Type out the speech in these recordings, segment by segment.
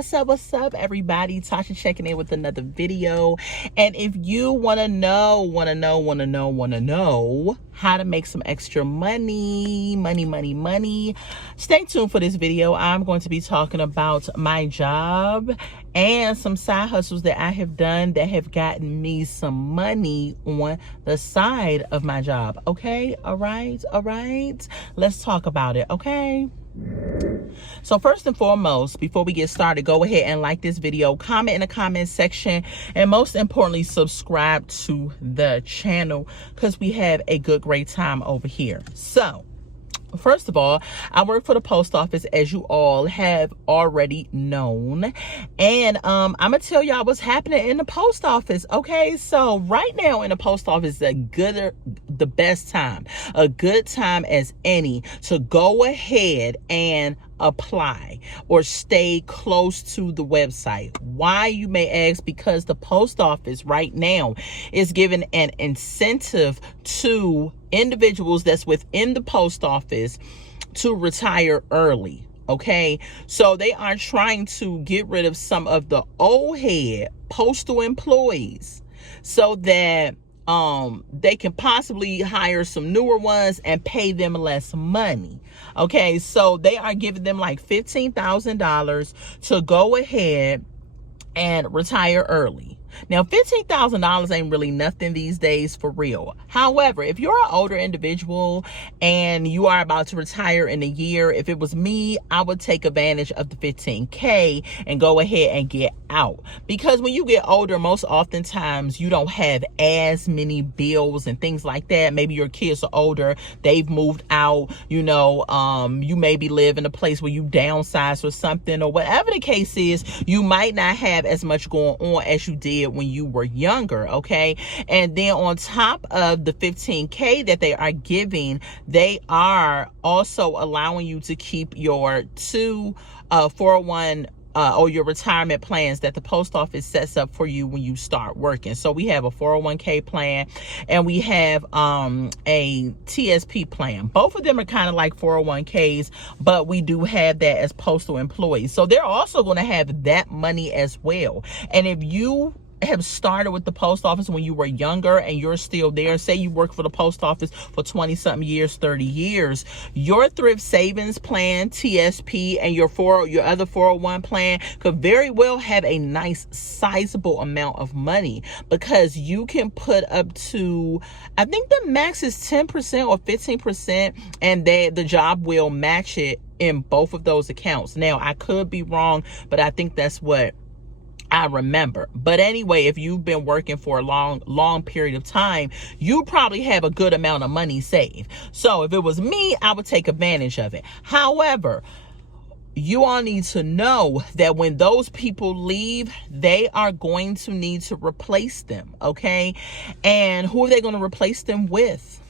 What's up, everybody? Tasha checking in with another video. And if you want to know how to make some extra money, stay tuned for this video. I'm going to be talking about my job and some side hustles that I have done that have gotten me some money on the side of my job. Okay, all right. Let's talk about it, okay? So first and foremost, before we get started, go ahead and like this video, comment in the comment section, and most importantly, subscribe to the channel because we have a great time over here. So first of all, I work for the post office, as you all have already known. And I'm gonna tell y'all what's happening in the post office. Okay, so right now in the post office is the best time, a good time as any to go ahead and apply or stay close to the website. Why, you may ask? Because the post office right now is giving an incentive to individuals that's within the post office to retire early. Okay, so they are trying to get rid of some of the old head postal employees so that they can possibly hire some newer ones and pay them less money. Okay, so they are giving them like $15,000 to go ahead and retire early. Now, $15,000 ain't really nothing these days, for real. However, if you're an older individual and you are about to retire in a year, if it was me, I would take advantage of the $15K and go ahead and get out. Because when you get older, most oftentimes you don't have as many bills and things like that. Maybe your kids are older, they've moved out, you maybe live in a place where you downsize or something, or whatever the case is, you might not have as much going on as you did when you were younger. Okay, and then on top of the $15K that they are giving, they are also allowing you to keep your two 401 or your retirement plans that the post office sets up for you when you start working. So we have a 401k plan and we have a TSP plan. Both of them are kind of like 401ks, but we do have that as postal employees. So they're also going to have that money as well. And if you have started with the post office when you were younger and you're still there, say you work for the post office for 20 something years, 30 years, your thrift savings plan, TSP, and your other 401 plan could very well have a nice sizable amount of money, because you can put up to, I think the max is 10% or 15%, and the job will match it in both of those accounts. Now, I could be wrong, but I think that's what I remember. But anyway, if you've been working for a long period of time, you probably have a good amount of money saved. So if it was me, I would take advantage of it. However, you all need to know that when those people leave, they are going to need to replace them. Okay, and who are they going to replace them with?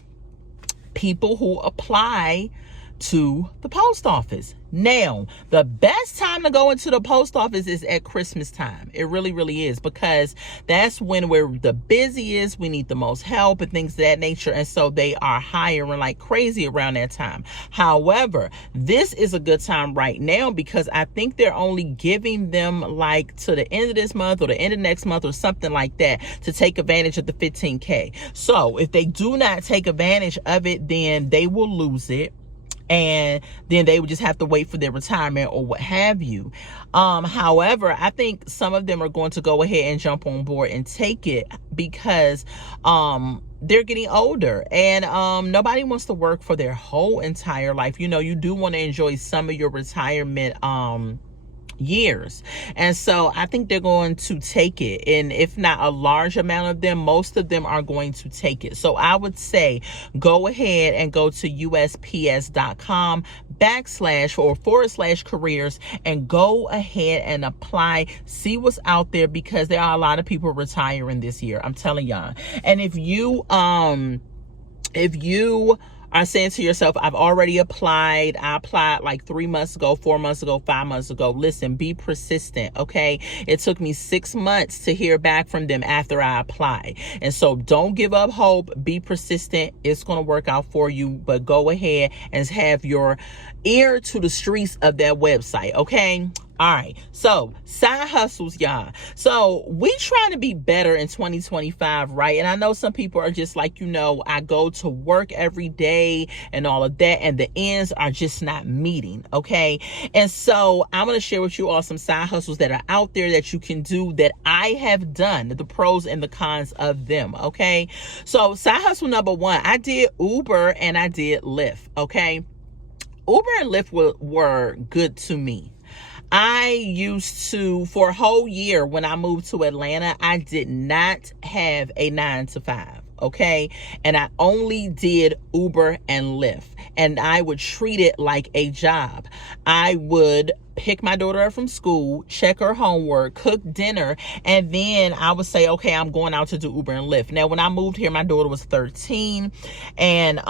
People who apply to the post office. Now, the best time to go into the post office is at Christmas time. It really is, because that's when we're the busiest, we need the most help and things of that nature, and so they are hiring like crazy around that time. However, this is a good time right now because I think they're only giving them like to the end of this month or the end of next month or something like that to take advantage of the $15K. So if they do not take advantage of it, then they will lose it, and then they would just have to wait for their retirement or what have you. However, I think some of them are going to go ahead and jump on board and take it because they're getting older, and nobody wants to work for their whole entire life. You do want to enjoy some of your retirement years, and so I think they're going to take it, and if not a large amount of them, most of them are going to take it. So I would say go ahead and go to USPS.com/careers and go ahead and apply, see what's out there, because there are a lot of people retiring this year, I'm telling y'all. And if you are saying to yourself, I've already applied, I applied like 3 months ago, 4 months ago, 5 months ago, listen, be persistent. Okay, it took me 6 months to hear back from them after I applied, and so don't give up hope. Be persistent. It's going to work out for you, but go ahead and have your ear to the streets of that website. Okay, All right, so side hustles, y'all. So we trying to be better in 2025, right? And I know some people are just like, I go to work every day and all of that, and the ends are just not meeting, okay? And so I'm going to share with you all some side hustles that are out there that you can do that I have done, the pros and the cons of them, okay? So side hustle number one, I did Uber and I did Lyft, okay? Uber and Lyft were good to me. I used to, for a whole year when I moved to Atlanta, I did not have a 9 to 5, okay? And I only did Uber and Lyft, and I would treat it like a job. I would pick my daughter up from school, check her homework, cook dinner, and then I would say, okay, I'm going out to do Uber and Lyft. Now, when I moved here, my daughter was 13, and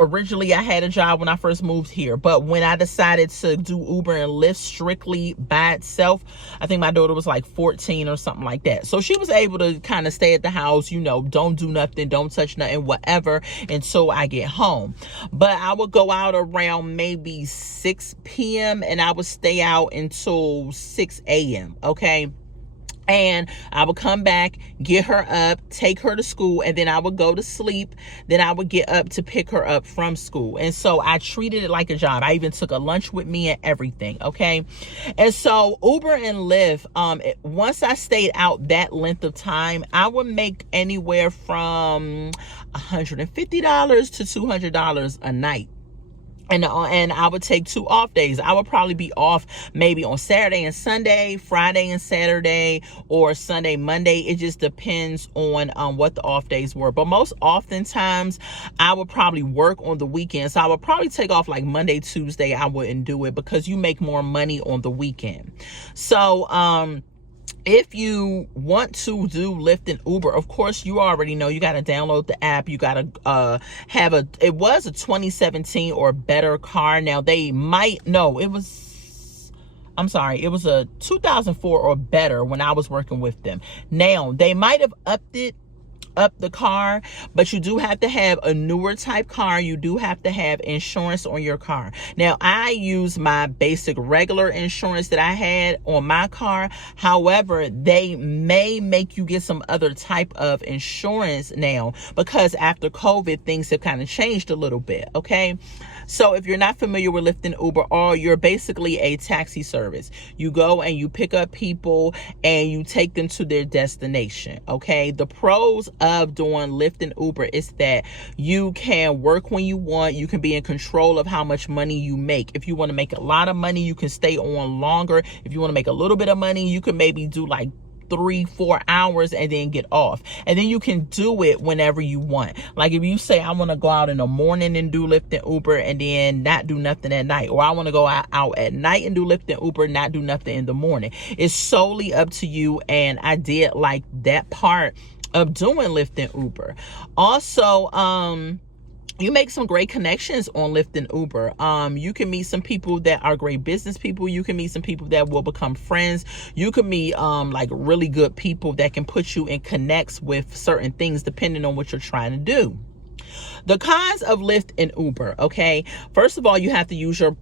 originally I had a job when I first moved here, but when I decided to do Uber and Lyft strictly by itself, I think my daughter was like 14 or something like that. So she was able to kind of stay at the house, don't do nothing, don't touch nothing, whatever, until I get home. But I would go out around maybe 6 p.m. and I would stay out until 6 a.m. okay? And I would come back, get her up, take her to school, and then I would go to sleep. Then I would get up to pick her up from school. And so I treated it like a job. I even took a lunch with me and everything, okay? And so Uber and Lyft, once I stayed out that length of time, I would make anywhere from $150 to $200 a night. And I would take 2 off days. I would probably be off maybe on Saturday and Sunday, Friday and Saturday, or Sunday, Monday. It just depends on what the off days were. But most oftentimes, I would probably work on the weekend. So I would probably take off like Monday, Tuesday. I wouldn't do it because you make more money on the weekend. So, if you want to do Lyft and Uber, of course, you already know you got to download the app. You got to it was a 2017 or better car. Now it was a 2004 or better when I was working with them. Now, they might have upped the car, but you do have to have a newer type car. You do have to have insurance on your car. Now, I use my basic regular insurance that I had on my car. However, they may make you get some other type of insurance now because after COVID, things have kind of changed a little bit, okay? So if you're not familiar with Lyft and Uber, or you're basically a taxi service, you go and you pick up people and you take them to their destination, okay? The pros of doing Lyft and Uber is that you can work when you want. You can be in control of how much money you make. If you want to make a lot of money, you can stay on longer. If you want to make a little bit of money, you can maybe do like 3-4 hours and then get off, and then you can do it whenever you want. Like if you say I want to go out in the morning and do Lyft and Uber and then not do nothing at night, or I want to go out at night and do Lyft and Uber, not do nothing in the morning. It's solely up to you, and I did like that part of doing Lyft and Uber. Also, you make some great connections on Lyft and Uber. You can meet some people that are great business people. You can meet some people that will become friends. You can meet like really good people that can put you in connects with certain things depending on what you're trying to do. The cons of Lyft and Uber, okay? First of all, you have to use your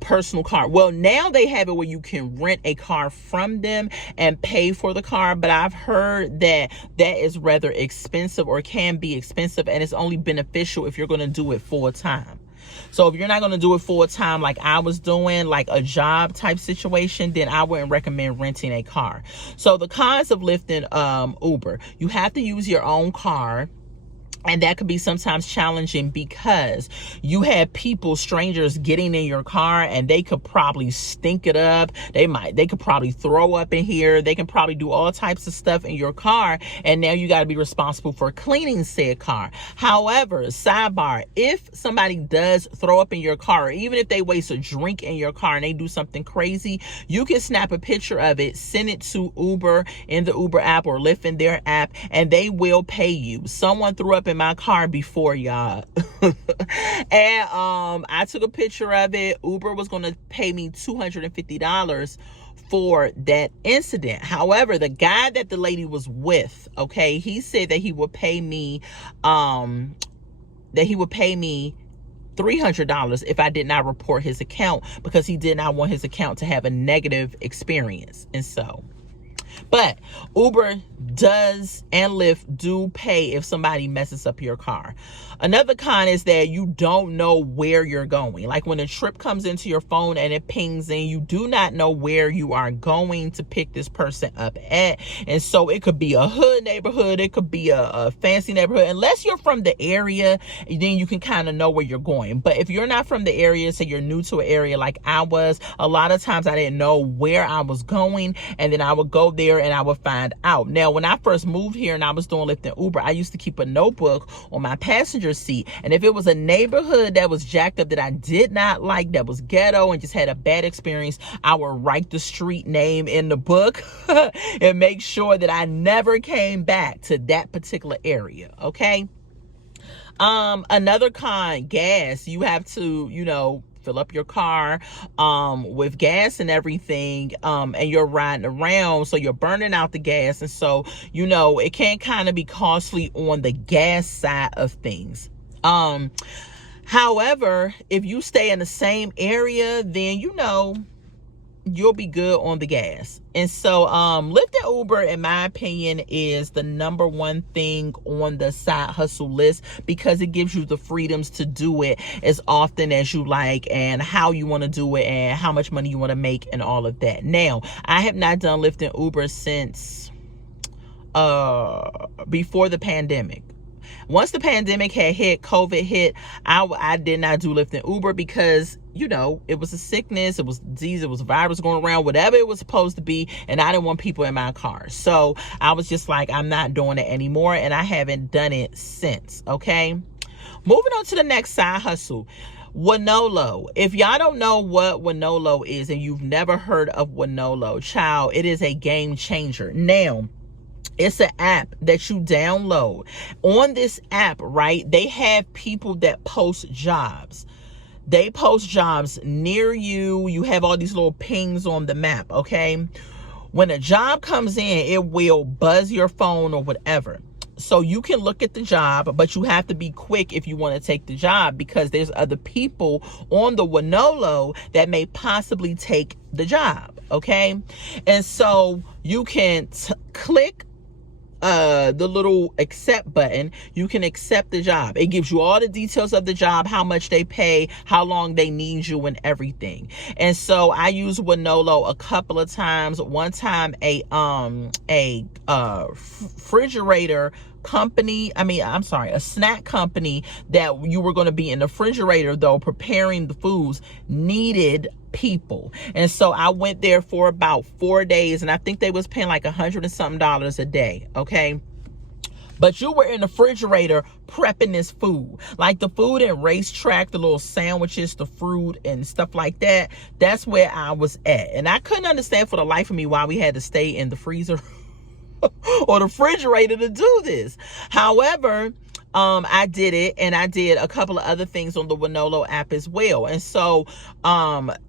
personal car. Well, now they have it where you can rent a car from them and pay for the car, but I've heard that is rather expensive, or can be expensive, and it's only beneficial if you're going to do it full time. So if you're not going to do it full time like I was doing, like a job type situation, then I wouldn't recommend renting a car. So the cons of Lyft and Uber, you have to use your own car. And that could be sometimes challenging because you have people, strangers, getting in your car, and they could probably stink it up. They could probably throw up in here. They can probably do all types of stuff in your car. And now you got to be responsible for cleaning said car. However, sidebar, if somebody does throw up in your car, or even if they waste a drink in your car and they do something crazy, you can snap a picture of it, send it to Uber in the Uber app or Lyft in their app, and they will pay you. Someone threw up in my car before, y'all. And I took a picture of it. Uber was going to pay me $250 for that incident. However, the guy that the lady was with, okay, he said that he would pay me $300 if I did not report his account, because he did not want his account to have a negative experience. And so, but Uber does and Lyft do pay if somebody messes up your car. Another con is that you don't know where you're going. Like when a trip comes into your phone and it pings in, you do not know where you are going to pick this person up at. And so it could be a hood neighborhood, it could be a fancy neighborhood. Unless you're from the area, then you can kind of know where you're going. But if you're not from the area, say you're new to an area like I was, a lot of times I didn't know where I was going, and then I would go there and I would find out. Now, when I first moved here and I was doing Lyft and Uber, I used to keep a notebook on my passenger seat. And if it was a neighborhood that was jacked up that I did not like, that was ghetto and just had a bad experience, I would write the street name in the book and make sure that I never came back to that particular area. Okay. Another con, gas. You have to, fill up your car with gas and everything, and you're riding around, so you're burning out the gas. And so, it can kind of be costly on the gas side of things. However, if you stay in the same area, then you'll be good on the gas. And so Lyft and Uber, in my opinion, is the number one thing on the side hustle list, because it gives you the freedoms to do it as often as you like, and how you want to do it, and how much money you want to make, and all of that. Now, I have not done Lyft and Uber since before the pandemic. Once the pandemic had hit, COVID hit, I did not do Lyft and Uber because, it was a sickness, it was disease, it was a virus going around, whatever it was supposed to be, and I didn't want people in my car. So I was just like, I'm not doing it anymore, and I haven't done it since, okay? Moving on to the next side hustle. Wonolo. If y'all don't know what Wonolo is and you've never heard of Wonolo, child, it is a game changer. Now, it's an app that you download. On this app, right, they have people that post jobs. They post jobs near you. You have all these little pings on the map, okay? When a job comes in, it will buzz your phone or whatever. So you can look at the job, but you have to be quick if you want to take the job, because there's other people on the Wonolo that may possibly take the job, okay? And so you can click the little accept button. You can accept the job. It gives you all the details of the job, how much they pay, how long they need you, and everything. And so I use Wonolo a couple of times. One time a refrigerator company, a snack company that you were going to be in the refrigerator though preparing the foods needed people. And so I went there for about 4 days, and I think they was paying like $100 and something a day, okay? But you were in the refrigerator prepping this food. Like the food and racetrack, the little sandwiches, the fruit and stuff like that. That's where I was at. And I couldn't understand for the life of me why we had to stay in the freezer or the refrigerator to do this. However, I did it, and I did a couple of other things on the Wonolo app as well. And so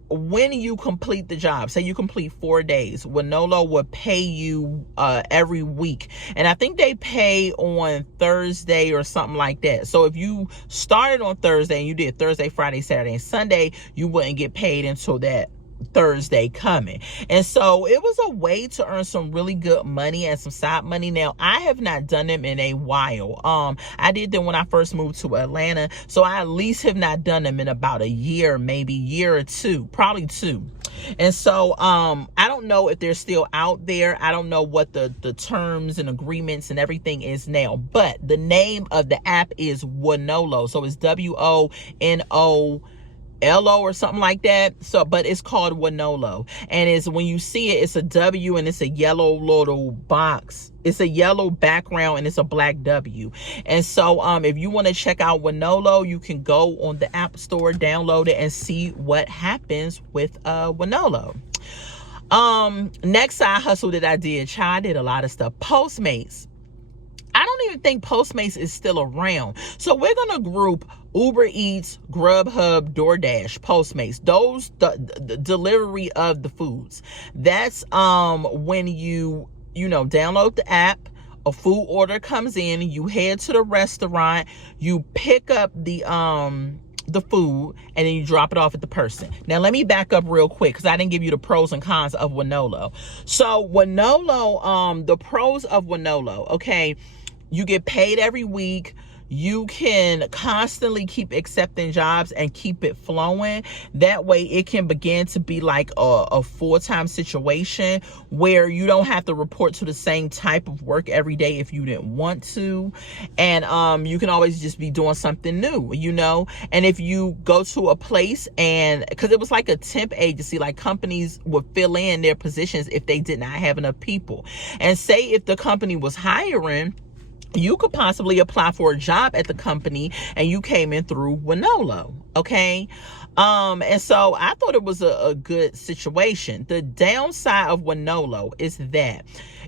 when you complete the job, say you complete 4 days, Wonolo will pay you every week. And I think they pay on Thursday or something like that. So if you started on Thursday and you did Thursday, Friday, Saturday, and Sunday, you wouldn't get paid until that Thursday coming. And so it was a way to earn some really good money and some side money. Now, I have not done them in a while. I did them when I first moved to Atlanta, so I at least have not done them in about a year, maybe year or two, probably 2. And so I don't know if they're still out there. I don't know what the terms and agreements and everything is now, but the name of the app is Wonolo. So it's WONOLO or something like that. So, but it's called Wonolo, and it's, when you see it, it's a W and it's a yellow little box. It's a yellow background and it's a black W. And so if you want to check out Wonolo, you can go on the App Store, download it, and see what happens with Wonolo. Next side hustle that I did, child, I did a lot of stuff. Postmates. I don't even think Postmates is still around. So we're going to group Uber Eats, Grubhub, DoorDash, Postmates. Those, the delivery of the foods. That's when you download the app, a food order comes in, you head to the restaurant, you pick up the the food and then you drop it off at the person. Now let me back up real quick because I didn't give you the pros and cons of Wonolo. So Wonolo, the pros of Wonolo, okay, you get paid every week. You can constantly keep accepting jobs and keep it flowing. That way it can begin to be like a full-time situation where you don't have to report to the same type of work every day if you didn't want to. And you can always just be doing something new, you know. And if you go to a place, and because it was like a temp agency, like companies would fill in their positions if they did not have enough people. And say if the company was hiring, you could possibly apply for a job at the company and you came in through Wonolo, okay? And so I thought it was a good situation. The downside of Wonolo is that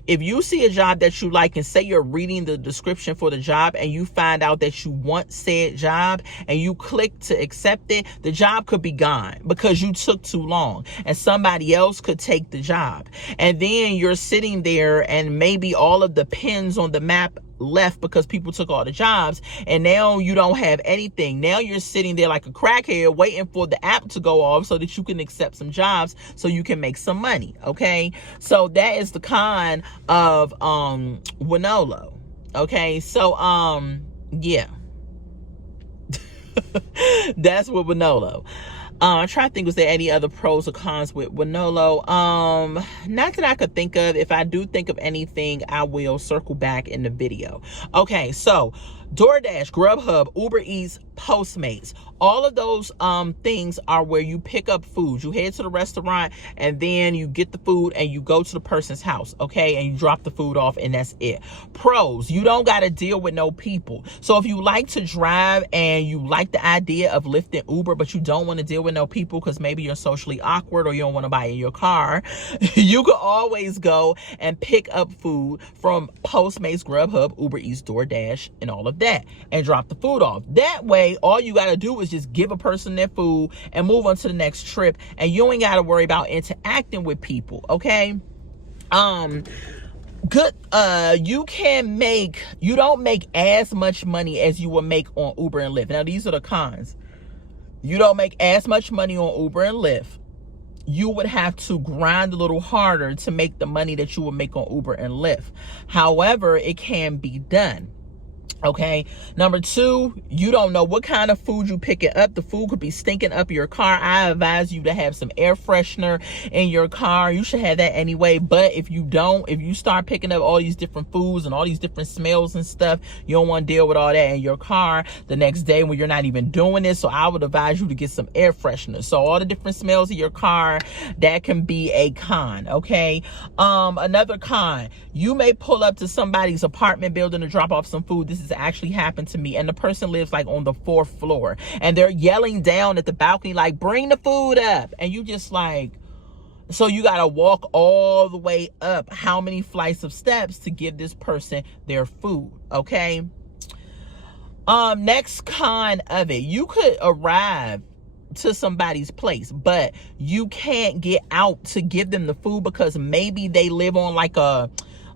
if you see a job that you like and say you're reading the description for the job and you find out that you want said job and you click to accept it, the job could be gone because you took too long and somebody else could take the job. And then you're sitting there and maybe all of the pins on the map left because people took all the jobs, and now you don't have anything. Now you're sitting there like a crackhead waiting for the app to go off so that you can accept some jobs so you can make some money, okay? So that is the con of Wonolo, okay? So yeah. That's what Wonolo. I'm trying to think, was there any other pros or cons with Wonolo? Not that I could think of. If I do think of anything, I will circle back in the video. Okay, so DoorDash, Grubhub, Uber Eats, Postmates, all of those things are where you pick up food. You head to the restaurant and then you get the food and you go to the person's house, okay? And you drop the food off and that's it. Pros, you don't got to deal with no people. So if you like to drive and you like the idea of Lyft and Uber, but you don't want to deal with no people because maybe you're socially awkward or you don't want to buy in your car, you can always go and pick up food from Postmates, Grubhub, Uber Eats, DoorDash, and all of that and drop the food off. That way, all you got to do is just give a person their food and move on to the next trip, and you ain't got to worry about interacting with people, okay? Good, you don't make as much money as you will make on Uber and Lyft. Now, these are the cons. You don't make as much money on Uber and Lyft. You would have to grind a little harder to make the money that you would make on Uber and Lyft. However, it can be done. Okay. Number two, you don't know what kind of food you picking up. The food could be stinking up your car. I advise you to have some air freshener in your car. You should have that anyway. But if you don't, if you start picking up all these different foods and all these different smells and stuff, you don't want to deal with all that in your car the next day when you're not even doing it. So I would advise you to get some air freshener. So all the different smells of your car, that can be a con. Okay. Another con, you may pull up to somebody's apartment building to drop off some food. This is actually happened to me, and the person lives like on the 4th floor and they're yelling down at the balcony like, bring the food up, and you just like, so you got to walk all the way up how many flights of steps to give this person their food, okay? Next con of it, you could arrive to somebody's place, but you can't get out to give them the food because maybe they live on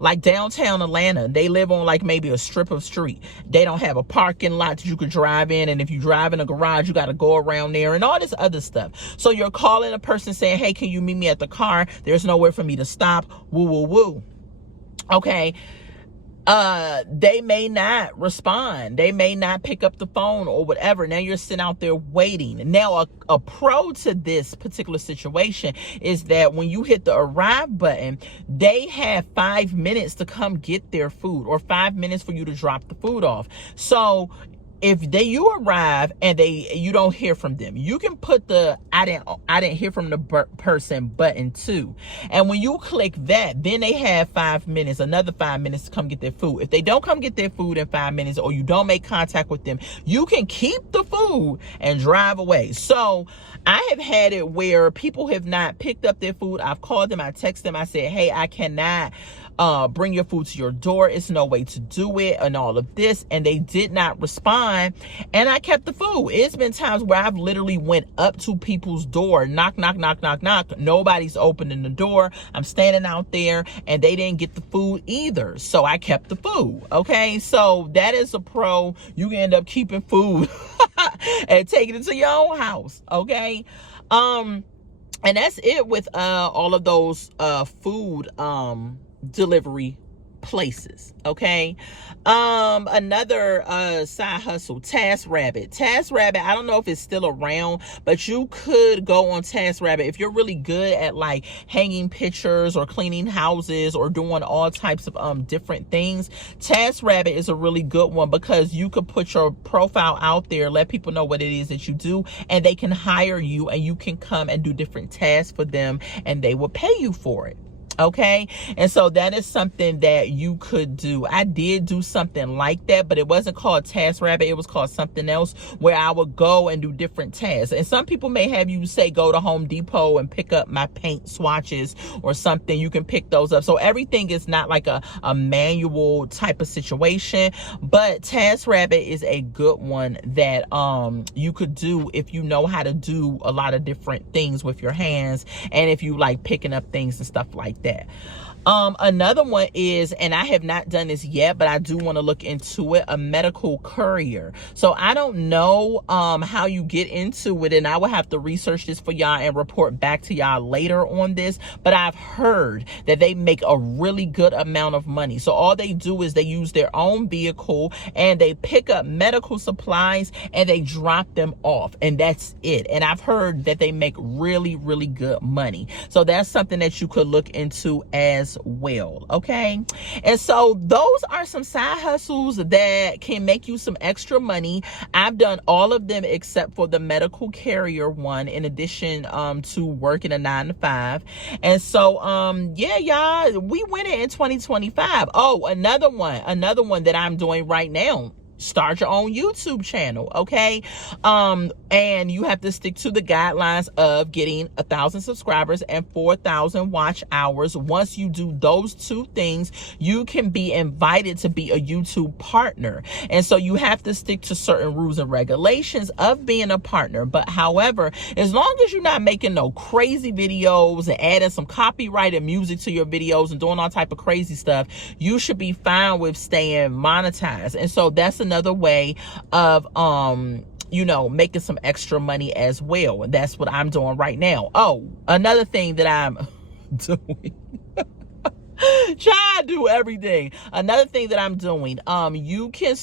like downtown Atlanta, they live on like maybe a strip of street. They don't have a parking lot that you could drive in, and if you drive in a garage, you got to go around there and all this other stuff. So you're calling a person saying, hey, can you meet me at the car? There's nowhere for me to stop. Woo, woo, woo. Okay. They may not respond. They may not pick up the phone or whatever. Now you're sitting out there waiting. Now a pro to this particular situation is that when you hit the arrive button, they have 5 minutes to come get their food, or 5 minutes for you to drop the food off. So if you arrive and you don't hear from them, you can put the I didn't hear from the person button too. And when you click that, then they have 5 minutes, another 5 minutes to come get their food. If they don't come get their food in 5 minutes, or you don't make contact with them, you can keep the food and drive away. So I have had it where people have not picked up their food. I've called them, I text them, I said, hey, I cannot bring your food to your door. It's no way to do it and all of this. And they did not respond. And I kept the food. It's been times where I've literally went up to people's door, knock, knock, knock, knock, knock. Nobody's opening the door. I'm standing out there and they didn't get the food either. So I kept the food. Okay. So that is a pro. You can end up keeping food and taking it to your own house. Okay. And that's it with all of those food delivery places. Okay. Another side hustle, TaskRabbit. TaskRabbit, I don't know if it's still around, but you could go on TaskRabbit if you're really good at like hanging pictures or cleaning houses or doing all types of different things. TaskRabbit is a really good one because you could put your profile out there, let people know what it is that you do, and they can hire you and you can come and do different tasks for them and they will pay you for it. Okay. And so that is something that you could do. I did do something like that, but it wasn't called TaskRabbit. It was called something else where I would go and do different tasks. And some people may have you say, go to Home Depot and pick up my paint swatches or something. You can pick those up. So everything is not like a manual type of situation, but TaskRabbit is a good one that you could do if you know how to do a lot of different things with your hands. And if you like picking up things and stuff like that. Another one is, and I have not done this yet, but I do want to look into it, a medical courier. So I don't know how you get into it, and I will have to research this for y'all and report back to y'all later on this, but I've heard that they make a really good amount of money. So all they do is they use their own vehicle and they pick up medical supplies and they drop them off, and that's it. And I've heard that they make really, really good money. So that's something that you could look into as well. Okay. And so those are some side hustles that can make you some extra money. I've done all of them except for the medical carrier one, in addition to working a 9-to-5. And so yeah, y'all, we win it in 2025. Oh, another one that I'm doing right now. Start your own YouTube channel. Okay. And you have to stick to the guidelines of getting 1,000 subscribers and 4,000 watch hours. Once you do those two things, you can be invited to be a YouTube partner. And so you have to stick to certain rules and regulations of being a partner. But however, as long as you're not making no crazy videos and adding some copyrighted music to your videos and doing all type of crazy stuff, you should be fine with staying monetized. And so that's another way of you know, making some extra money as well. And that's what I'm doing right now. Oh, another thing that I'm doing. Try to do everything. Another thing that I'm doing, you can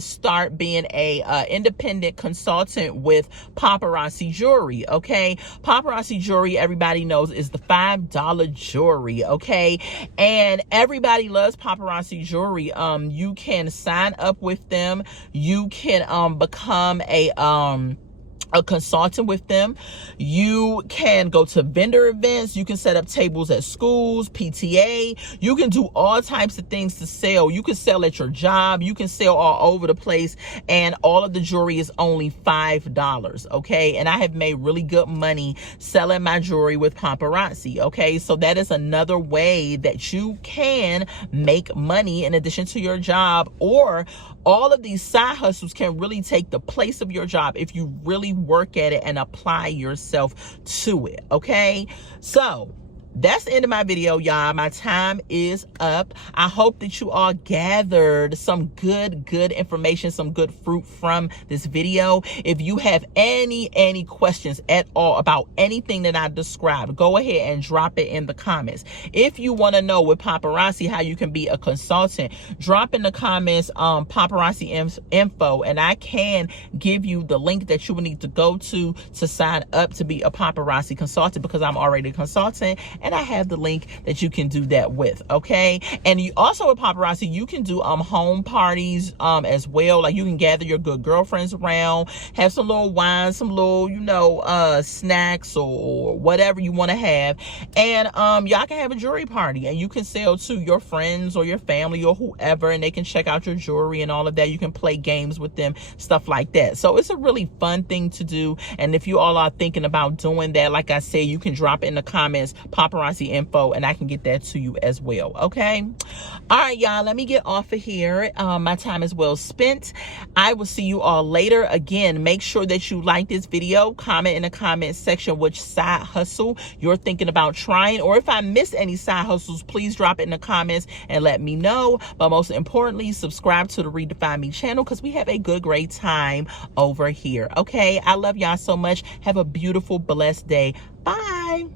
start being a independent consultant with Paparazzi Jewelry. Okay, Paparazzi Jewelry, everybody knows, is the $5 jewelry. Okay, and everybody loves Paparazzi Jewelry. You can sign up with them. You can become a consultant with them. You can go to vendor events. You can set up tables at schools, PTA. You can do all types of things to sell. You can sell at your job. You can sell all over the place. And all of the jewelry is only $5. Okay. And I have made really good money selling my jewelry with Paparazzi. Okay. So that is another way that you can make money in addition to your job, or all of these side hustles can really take the place of your job if you really work at it and apply yourself to it. Okay, so that's the end of my video, y'all. My time is up. I hope that you all gathered some good information, some good fruit from this video. If you have any questions at all about anything that I described, go ahead and drop it in the comments. If you want to know with Paparazzi how you can be a consultant, drop in the comments Paparazzi info, and I can give you the link that you will need to go to sign up to be a Paparazzi consultant, because I'm already a consultant and I have the link that you can do that with. Okay, and you also with Paparazzi, you can do home parties as well. Like, you can gather your good girlfriends around, have some little wine, some little, you know, snacks or whatever you want to have, and y'all can have a jewelry party, and you can sell to your friends or your family or whoever, and they can check out your jewelry and all of that. You can play games with them, stuff like that. So it's a really fun thing to do. And if you all are thinking about doing that, like I said, you can drop in the comments Paparazzi paparazzi info, and I can get that to you as well. Okay. All right, y'all, let me get off of here. My time is well spent. I will see you all later. Again, make sure that you like this video, comment in the comment section which side hustle you're thinking about trying, or if I missed any side hustles, please drop it in the comments and let me know. But most importantly, subscribe to the Redefine Me channel, because we have a good, great time over here. Okay, I love y'all so much. Have a beautiful, blessed day. Bye.